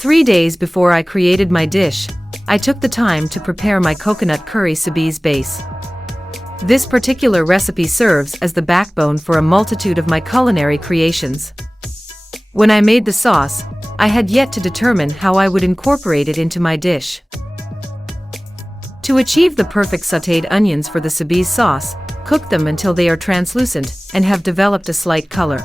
3 days before I created my dish, I took the time to prepare my coconut curry Soubise base. This particular recipe serves as the backbone for a multitude of my culinary creations. When I made the sauce, I had yet to determine how I would incorporate it into my dish. To achieve the perfect sautéed onions for the Soubise sauce, cook them until they are translucent and have developed a slight color.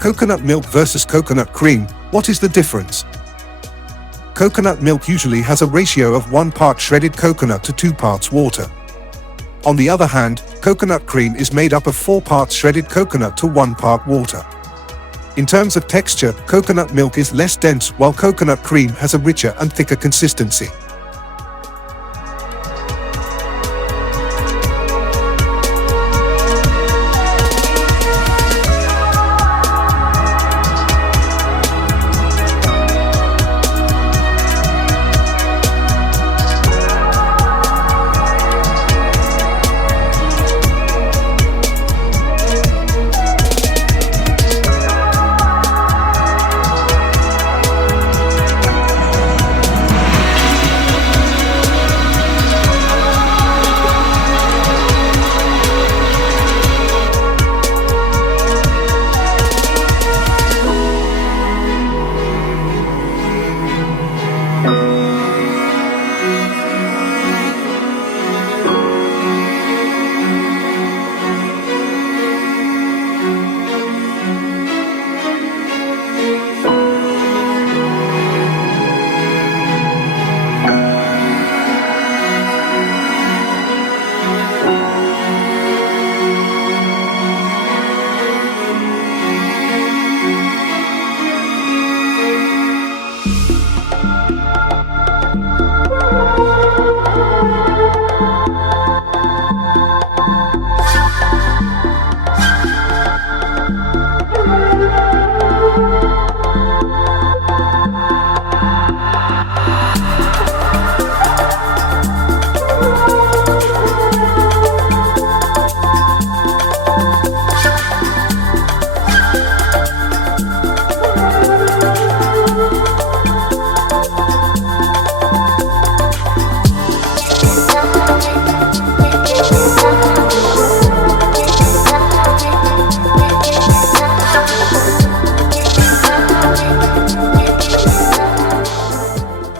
Coconut milk versus coconut cream, what is the difference? Coconut milk usually has a ratio of 1 part shredded coconut to 2 parts water. On the other hand, coconut cream is made up of 4 parts shredded coconut to 1 part water. In terms of texture, coconut milk is less dense while coconut cream has a richer and thicker consistency.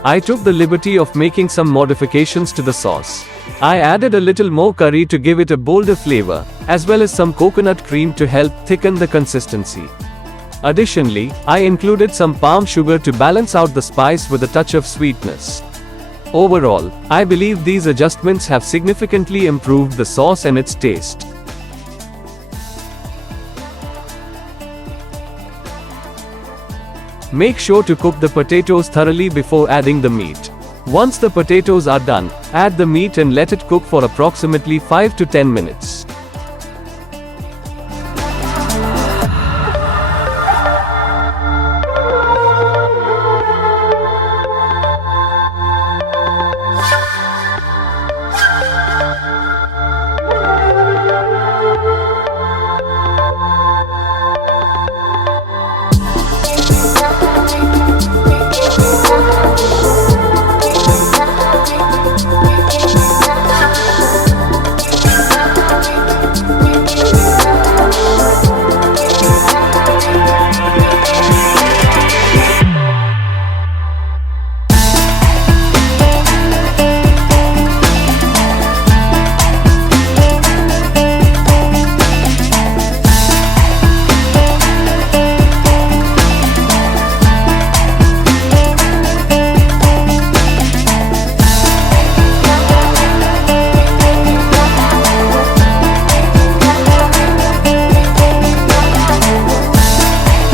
I took the liberty of making some modifications to the sauce. I added a little more curry to give it a bolder flavor, as well as some coconut cream to help thicken the consistency. Additionally, I included some palm sugar to balance out the spice with a touch of sweetness. Overall, I believe these adjustments have significantly improved the sauce and its taste. Make sure to cook the potatoes thoroughly before adding the meat. Once the potatoes are done, add the meat and let it cook for approximately 5 to 10 minutes.